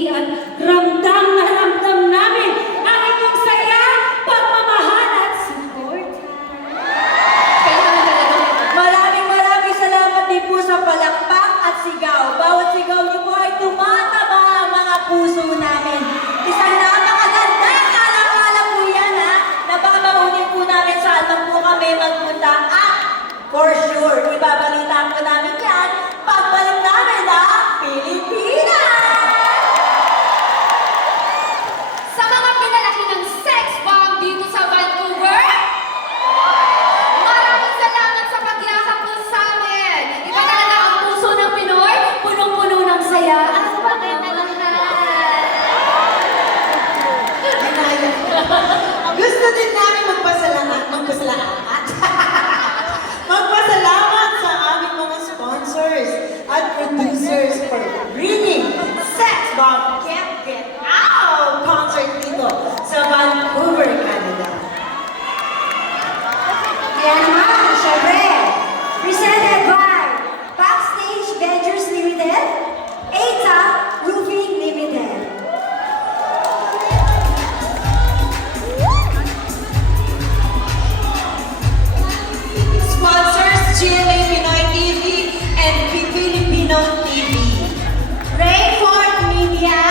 TV at ramdam na ramdam namin ang inyong saya, pagmamahal at support. Maraming salamat din po sa palakpak at sigaw. Bawat sigaw niyo po ay tumataba ang mga puso namin. Isang napakaganda alaala po yan, ha? Napakabaunin po namin saan man po kami magpunta. At for sure, ibabalita po namin yan pagbalik namin na Pilipinas! Sa mga pinalaki ng sex bomb dito sa Vancouver, maraming salamat sa pagyakap po sa amin. Iba talaga ang puso ng Pinoy, punong-puno ng saya at pagmamahal. Gusto din namin magpasalamat sa aming mga sponsors at producers for bringing Sex Bomb Can't Get Out concert dito sa Vancouver, Canada. Yan naman, syempre, presented by Backstage Ventures Limited, ETA Roofing Limited. Sponsors GMA Pinoy TV and Filipino TV. Rainford Media,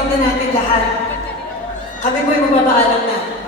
nabanggit na natin lahat. Kami po'y magbabaalam na.